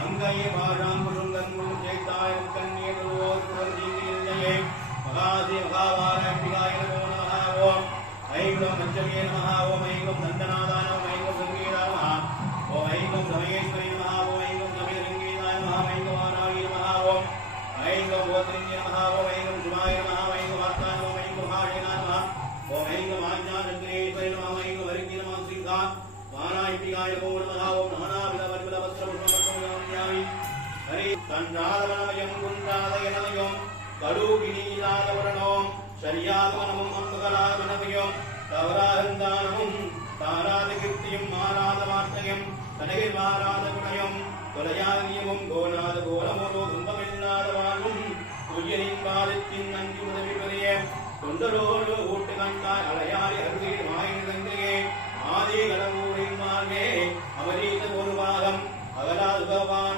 அங்கையே வாழாம் முருங்கன் ஜெய்தாய் கண்ணீர் இல்லையே மகாதே மகாவாராம்பிகாய நமோ ஓம் ஐங்கம் பஞ்சமே நமः ஓம் ஐங்கம் நந்தநாதாய நமः ஐங்கம் சங்கீதாய நமः ஓம் ஐங்கம் சமயேஸ்வரி நமः ஓம் ஐங்கம் சமயலிங்கேதாய நமः ஐங்கம் வாராகி நமः ஓம் ஐங்கம் கோத்ரிஞ்சே நமः ஓம் ஐங்கம் சிவாய நமः ஐங்கம் வார்த்தாய ஓம் ஐங்கம் மகாஜேனாய நமः ஓம் ஐங்கம் ஆஞ்ஞானேஸ்வரி நமः ஐங்கம் வரிக்கி நமः ஸ்ரீகா வாராம்பிகாய நமோ நமः ஓம் நானாவித வர்வல வஸ்திரமுஷமயாமி ஹரி கண்டாதவனமயம் குண்டாதயனமயம் கடுகினீலாதவரணோம் சரியாதவனமும் அம்புகலாதவனமயம் தவராகந்தானமும் தாராத கீர்த்தியும் மாறாத வார்த்தையும் தனகில் மாறாத குணயம் தொலையாகியமும் கோலாத கோலமோரோ துன்பமில்லாத வாழ்வும் துயரின் பாதத்தின் நன்றி உதவி பெரிய தொண்டரோடு ஊட்டு கண்டாய் அலையாடி அருகில் மாயிரங்கையே ஆதி கடவுளின் மார்கே அமரீத ஒரு பாகம் அகலாதுபவான்